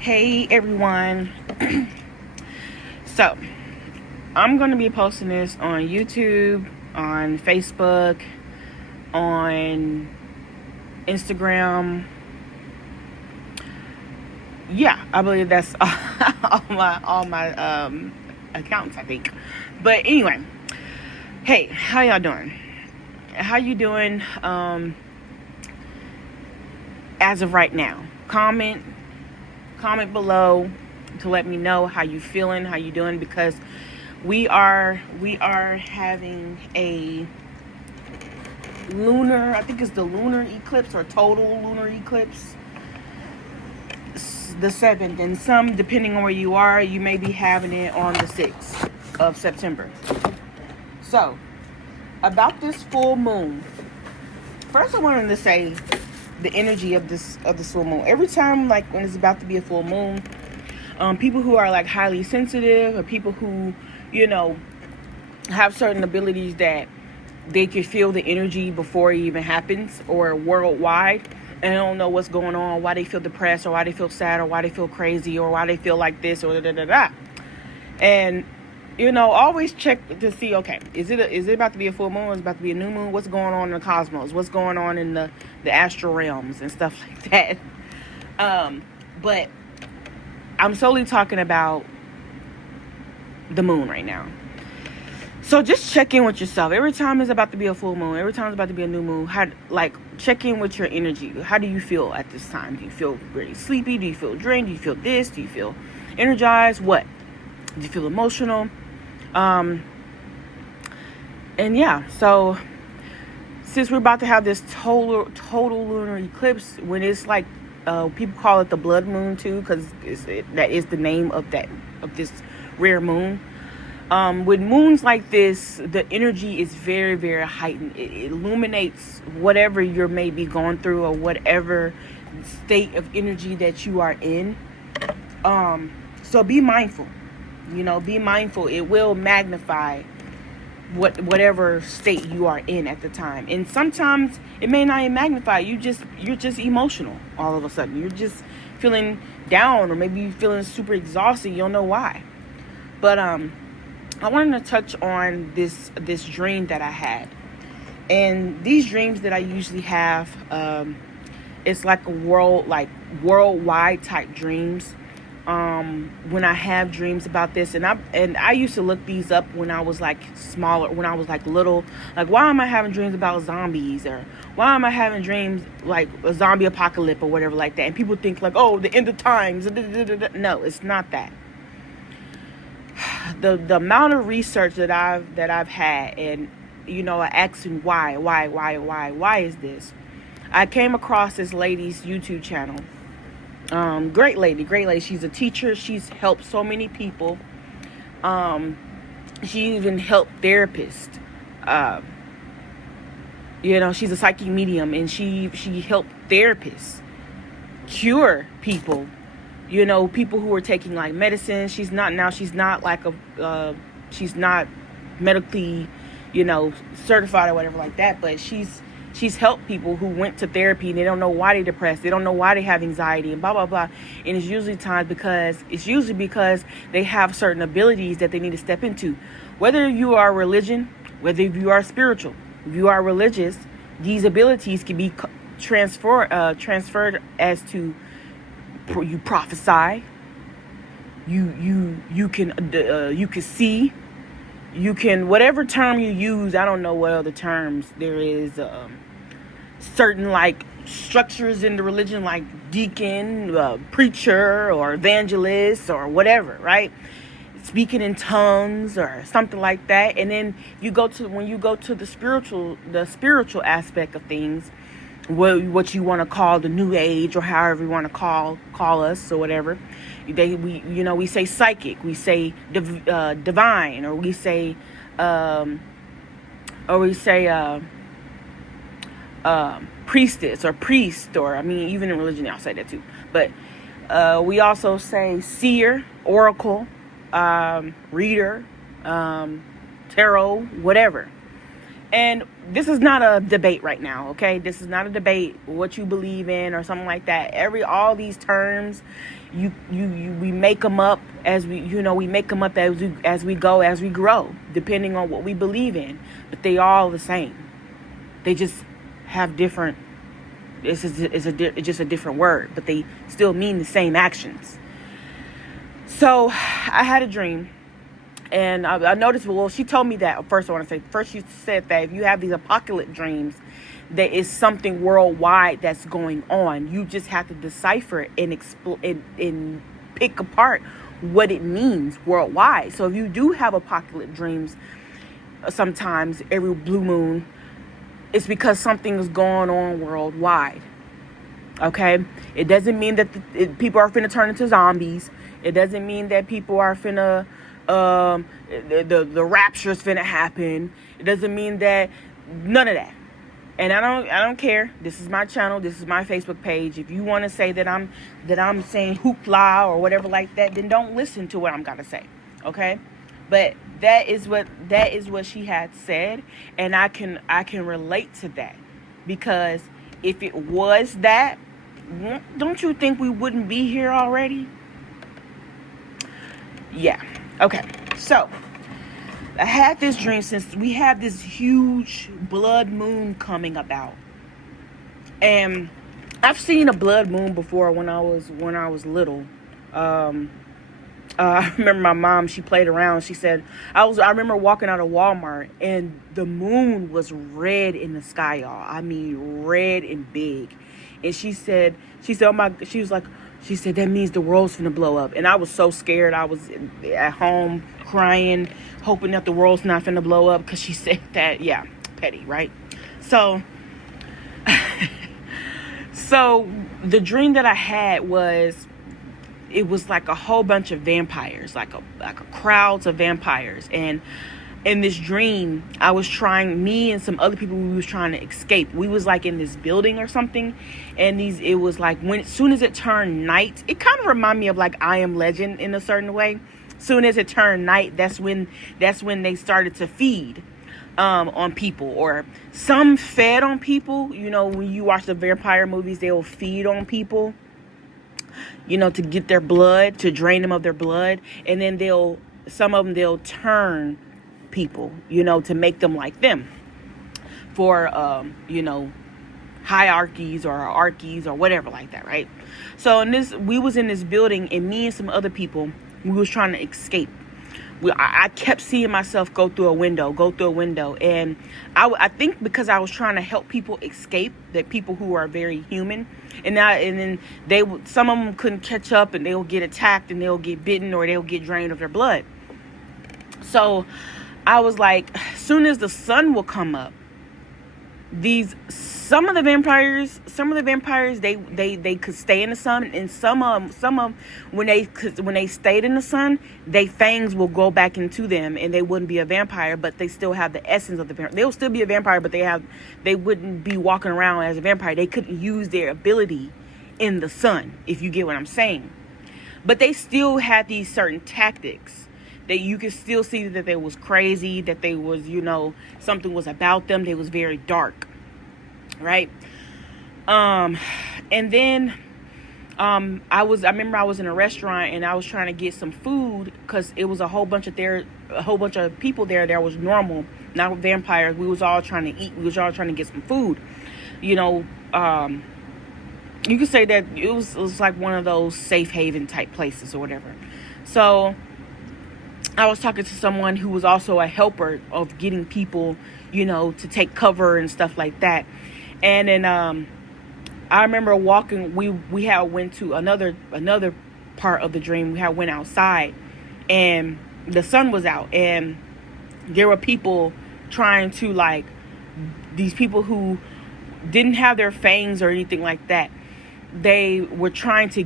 Hey everyone. So I'm going to be posting this on YouTube, on Facebook, on Instagram. Yeah, I believe that's all my accounts, I think. But anyway, hey, how y'all doing? How you doing as of right now? Comment below to let me know how you feeling, how you doing, because we are having a lunar, I think it's the lunar eclipse or total lunar eclipse, the 7th, and some, depending on where you are, you may be having it on the 6th of September. So about this full moon, first I wanted to say the energy of this full moon. Every time, like when it's about to be a full moon, people who are like highly sensitive, or people who, have certain abilities that they can feel the energy before it even happens, or worldwide, and don't know what's going on, why they feel depressed, or why they feel sad, or why they feel crazy, or why they feel like this, or da. And always check to see, okay, is it about to be a full moon? Is it about to be a new moon? What's going on in the cosmos? What's going on in the astral realms and stuff like that? But I'm solely talking about the moon right now. So just check in with yourself. Every time it's about to be a full moon, every time it's about to be a new moon, check in with your energy. How do you feel at this time? Do you feel really sleepy? Do you feel drained? Do you feel this? Do you feel energized? What? Do you feel emotional? And yeah, so since we're about to have this total lunar eclipse, when it's like, people call it the blood moon too, because that is the name of this rare moon. With moons like this, the energy is very, very heightened. It illuminates whatever you're maybe going through, or whatever state of energy that you are in. So be mindful. Be mindful. It will magnify whatever state you are in at the time. And sometimes it may not even magnify. You're just emotional all of a sudden. You're just feeling down, or maybe you're feeling super exhausted. You don't know why. But I wanted to touch on this dream that I had. And these dreams that I usually have, it's like worldwide type dreams. When I have dreams about this, and I used to look these up when I was like smaller, when I was like little, like, why am I having dreams about zombies, or why am I having dreams like a zombie apocalypse or whatever like that? And people think like, oh, the end of times. No, it's not that. The amount of research that I've had, and asking why is this? I came across this lady's YouTube channel. Great lady. She's a teacher. She's helped so many people. She even helped therapists. She's a psychic medium, and she helped therapists cure people. People who are taking like medicine. She's not like she's not medically, certified or whatever like that, but she's helped people who went to therapy and they don't know why they're depressed. They don't know why they have anxiety and blah, blah, blah. And it's usually because they have certain abilities that they need to step into. Whether you are religion, whether you are spiritual, if you are religious, these abilities can be transferred as to you prophesy, you can see, you can, whatever term you use. I don't know what other terms there is. Certain like structures in the religion, like deacon, preacher, or evangelist, or whatever, right? Speaking in tongues or something like that. And then when you go to the spiritual aspect of things, what you want to call the new age, or however you want to call us, or whatever. We say psychic, we say divine, or we say priestess or priest, or even in religion I'll say that too. But we also say seer, oracle, reader, tarot, whatever. And this is not a debate right now, okay? This is not a debate what you believe in or something like that. All these terms, we make them up as we make them up as we go, as we grow, depending on what we believe in. But they all the same. They just have different. It's just a different word, but they still mean the same actions. So I had a dream. And I noticed, well, she told me that. First, she said that if you have these apocalyptic dreams, there is something worldwide that's going on. You just have to decipher it and pick apart what it means worldwide. So if you do have apocalyptic dreams, sometimes every blue moon, it's because something is going on worldwide. Okay? It doesn't mean that people are finna turn into zombies. It doesn't mean that people are finna... the rapture is finna happen. It doesn't mean that, none of that. And I don't care. This is my channel. This is my Facebook page. If you want to say that I'm saying hoopla or whatever like that, then don't listen to what I'm gonna say. Okay? But that is what she had said, and I can relate to that, because if it was that, don't you think we wouldn't be here already? Yeah. Okay, so I had this dream since we have this huge blood moon coming about, and I've seen a blood moon before when I was little. I remember my mom, she played around. She said I remember walking out of Walmart and the moon was red in the sky, y'all. I mean, red and big. And she said, she said, that means the world's finna blow up. And I was so scared. I was at home crying, hoping that the world's not finna blow up, because she said that. Yeah, petty, right? So, so the dream that I had was, it was like a whole bunch of vampires, like a crowds of vampires. And in this dream, me and some other people, we was trying to escape. We was like in this building or something, and it was like as soon as it turned night, it kind of reminded me of like I Am Legend in a certain way. Soon as it turned night, that's when they started to feed on people, or some fed on people. You know, when you watch the vampire movies, they'll feed on people, you know, to get their blood, to drain them of their blood, and then some of them they'll turn people, you know, to make them like them for you know, hierarchies or archies or whatever like that, right? So we was in this building, and me and some other people, we was trying to escape. I kept seeing myself go through a window, and I think because I was trying to help people escape, that people who are very human, and then some of them couldn't catch up, and they'll get attacked, and they'll get bitten, or they'll get drained of their blood. So I was like, as soon as the sun will come up, some of the vampires they could stay in the sun, and some of them when they stayed in the sun, their fangs will go back into them, and they wouldn't be a vampire, but they still have the essence of the vampire. They'll still be a vampire, but they wouldn't be walking around as a vampire. They couldn't use their ability in the sun, if you get what I'm saying. But they still had these certain tactics that you could still see that they was crazy, that they was, you know, something was about them. They was very dark, right? And then I remember I was in a restaurant, and I was trying to get some food, because it was a whole bunch of people there that was normal, not vampires. We was all trying to eat. We was all trying to get some food, you know. You could say that it was like one of those safe haven type places or whatever. So I was talking to someone who was also a helper of getting people, you know, to take cover and stuff like that. And then I remember walking. We had went to another part of the dream. We had went outside, and the sun was out, and there were people trying to, like, these people who didn't have their fangs or anything like that. They were trying to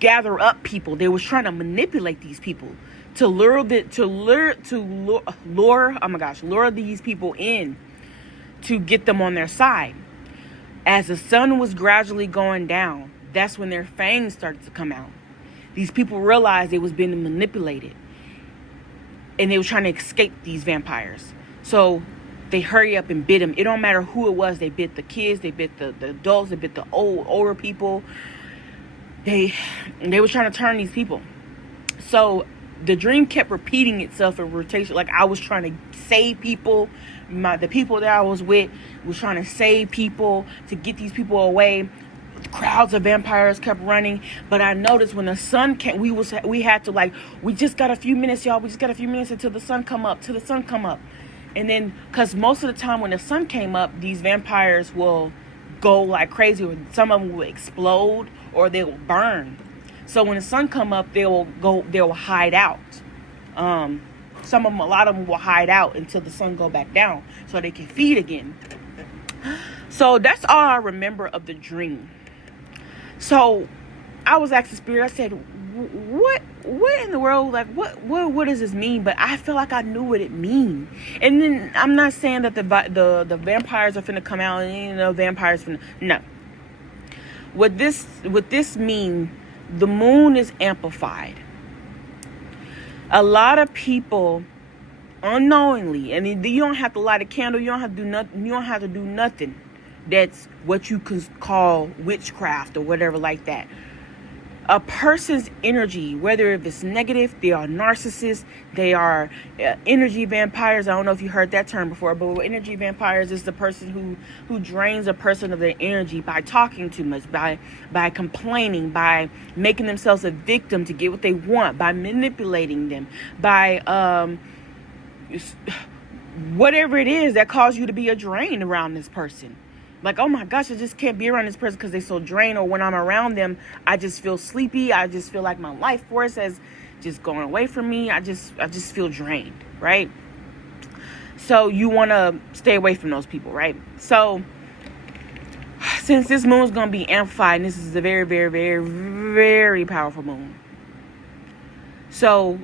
gather up people. They was trying to manipulate these people to lure these people in, to get them on their side. As the sun was gradually going down, that's when their fangs started to come out. These people realized they was being manipulated, and they were trying to escape these vampires. So they hurry up and bit them. It don't matter who it was. They bit the kids, they bit the adults, they bit the older people. They were trying to turn these people. So the dream kept repeating itself in rotation. Like I was trying to save people. The people that I was with was trying to save people, to get these people away. Crowds of vampires kept running. But I noticed when the sun came, we had to, like, we just got a few minutes, y'all. We just got a few minutes until the sun come up. And then, because most of the time when the sun came up, these vampires will go like crazy, or some of them will explode, or they will burn. So when the sun come up, they'll hide out. A lot of them will hide out until the sun go back down so they can feed again. So that's all I remember of the dream. So I was asking Spirit, I said, what in the world, like, what does this mean? But I feel like I knew what it mean. And then I'm not saying that the vampires are finna come out and, vampires finna, no. What this mean, the moon is amplified. A lot of people unknowingly, and you don't have to light a candle, you don't have to do nothing that's what you could call witchcraft or whatever like that. A person's energy, whether if it's negative, they are narcissists, they are energy vampires. I don't know if you heard that term before, but energy vampires is the person who drains a person of their energy by talking too much, by complaining, by making themselves a victim to get what they want, by manipulating them, by whatever it is that caused you to be a drain around this person. Like, oh my gosh, I just can't be around this person because they're so drained. Or when I'm around them, I just feel sleepy. I just feel like my life force has just gone away from me. I just feel drained, right? So you want to stay away from those people, right? So since this moon is going to be amplified, and this is a very, very, very, very powerful moon. So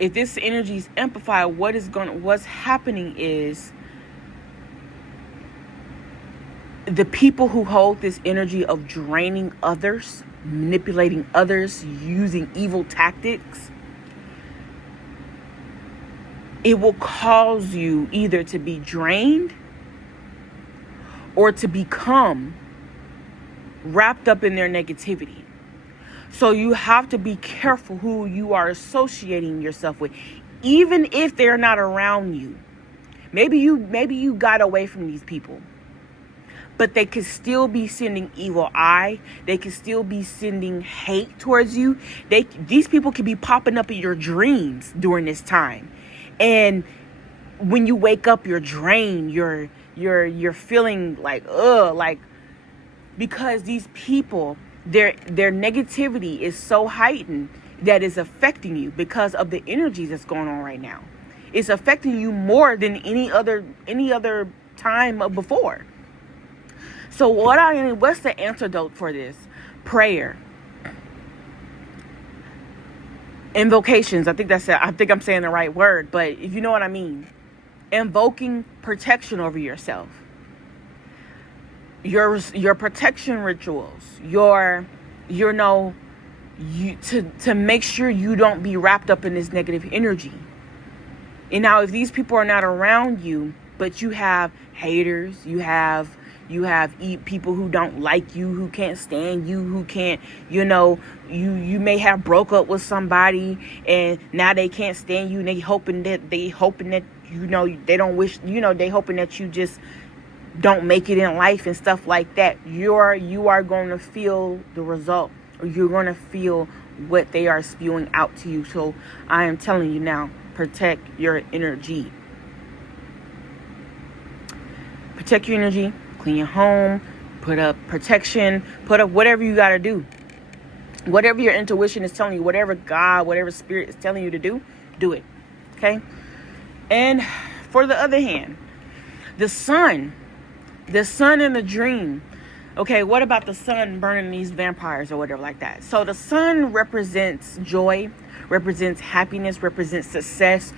if this energy is amplified, what's happening is the people who hold this energy of draining others, manipulating others, using evil tactics, it will cause you either to be drained or to become wrapped up in their negativity. So you have to be careful who you are associating yourself with, even if they're not around you. Maybe you got away from these people, but they could still be sending evil eye. They could still be sending hate towards you. These people could be popping up in your dreams during this time. And when you wake up, you're drained. You're feeling like, because these people, their negativity is so heightened that it's affecting you because of the energies that's going on right now. It's affecting you more than any other time before. So what's the antidote for this? Prayer. Invocations. I think I'm saying the right word, but if you know what I mean. Invoking protection over yourself. Your protection rituals. To make sure you don't be wrapped up in this negative energy. And now if these people are not around you, but you have haters, you have people who don't like you, who can't stand you, who can't, you may have broke up with somebody and now they can't stand you, and they hoping that they hoping that you just don't make it in life and stuff like that. You are going to feel the result, or you're going to feel what they are spewing out to you. So I am telling you now, protect your energy. Protect your energy. Clean your home, put up protection, put up whatever you got to do. Whatever your intuition is telling you, whatever God, whatever spirit is telling you to do it. Okay? And for the other hand, the sun in the dream. Okay, what about the sun burning these vampires or whatever like that? So the sun represents joy, represents happiness, represents success,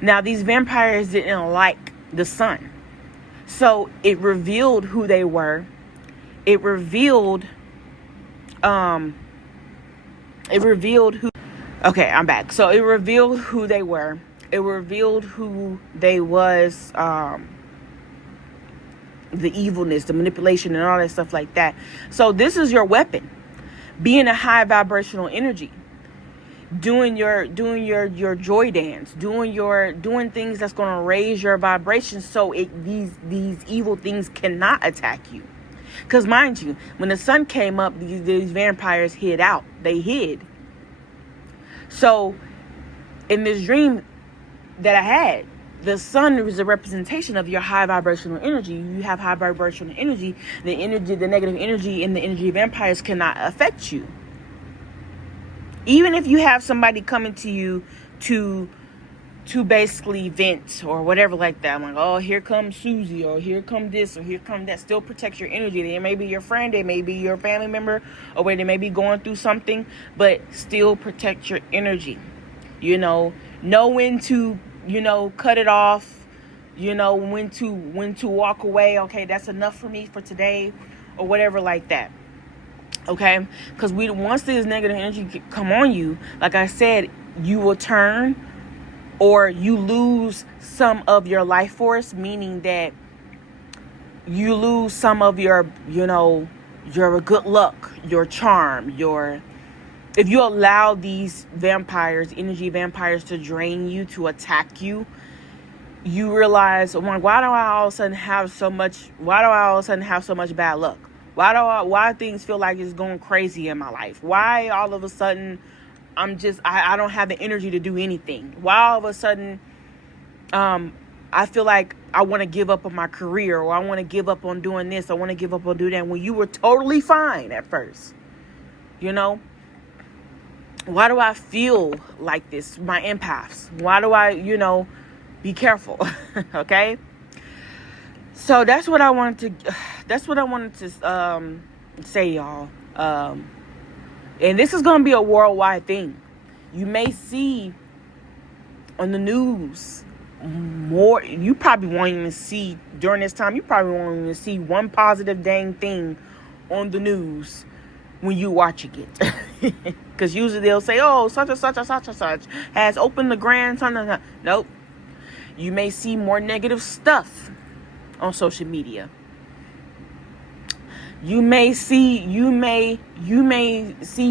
now these vampires didn't like the sun. So it revealed who they were. It revealed who. Okay, I'm back. So it revealed who they were. It revealed who they was, the evilness, the manipulation, and all that stuff like that. So this is your weapon. Being a high vibrational energy. Doing your joy dance, doing things that's going to raise your vibration, so these evil things cannot attack you. Because mind you, when the sun came up, these vampires hid out. They hid. So in this dream that I had, the sun is a representation of your high vibrational energy. You have high vibrational energy. The negative energy in the energy of vampires cannot affect you. Even if you have somebody coming to you to basically vent or whatever like that. I'm like, oh, here comes Susie, or here come this, or here come that. Still protect your energy. They may be your friend, they may be your family member, or where they may be going through something, but still protect your energy. Know when to, cut it off. When to walk away. Okay, that's enough for me for today, or whatever like that. Okay, because once this negative energy come on you, like I said, you will turn, or you lose some of your life force, meaning that you lose some of your good luck, your charm, if you allow these energy vampires to drain you, to attack you, you realize, why do I all of a sudden have so much bad luck? Why things feel like it's going crazy in my life? Why all of a sudden I don't have the energy to do anything? Why all of a sudden I feel like I want to give up on my career, or I want to give up on doing this, I want to give up on doing that, when you were totally fine at first? Why do I feel like this? My empaths. Why do I, be careful? Okay? So that's what I wanted to say, y'all. And this is going to be a worldwide thing. You may see on the news more. You probably won't even see during this time. You probably won't even see one positive dang thing on the news when you watching it. Because usually they'll say, oh, such and such and such and such has opened the grand son. Nope. You may see more negative stuff on social media. You may see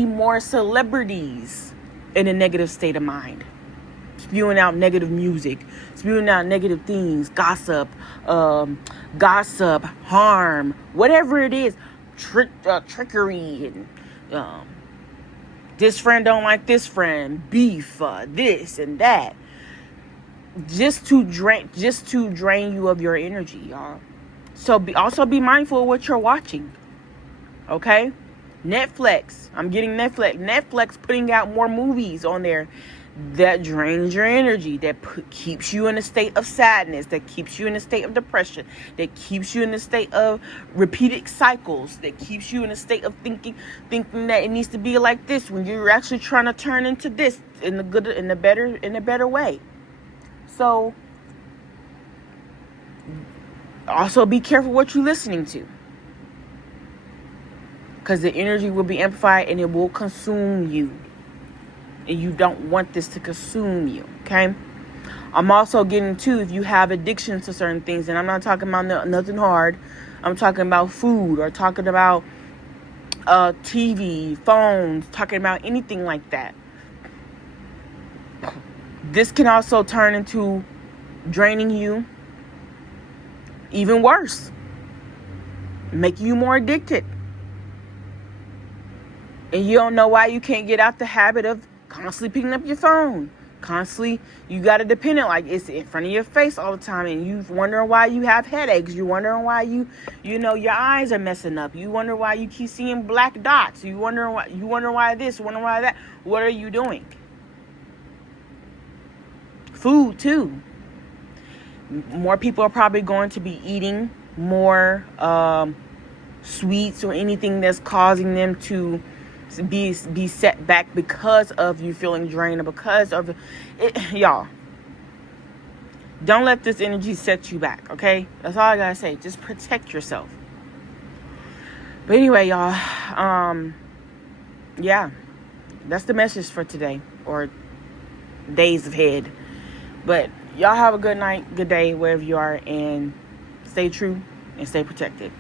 more celebrities in a negative state of mind, spewing out negative music, spewing out negative things, gossip, harm, whatever it is, trickery, and this friend don't like this friend, beef, this and that. Just to drain you of your energy, y'all. So also be mindful of what you're watching. Okay? Netflix. I'm getting Netflix putting out more movies on there that drains your energy, that keeps you in a state of sadness, that keeps you in a state of depression, that keeps you in a state of repeated cycles, that keeps you in a state of thinking that it needs to be like this when you're actually trying to turn into this in a better way. So also be careful what you're listening to, because the energy will be amplified and it will consume you, and you don't want this to consume you. Okay, I'm also getting to, if you have addictions to certain things, and I'm not talking about nothing hard, I'm talking about food, or talking about TV, phones, talking about anything like that. This can also turn into draining you even worse, making you more addicted. And you don't know why you can't get out the habit of constantly picking up your phone. Constantly, you got to depend on, like, it's in front of your face all the time, and you wondering why you have headaches. You wondering why your eyes are messing up. You wonder why you keep seeing black dots. You wonder why this, wonder why that. What are you doing? Food too. More people are probably going to be eating more sweets or anything that's causing them to be set back because of you feeling drained, or because of it. Y'all, don't let this energy set you back. Okay, that's all I gotta say. Just protect yourself. But anyway, y'all, yeah, that's the message for today, or days ahead. But y'all have a good night, good day, wherever you are, and stay true and stay protected.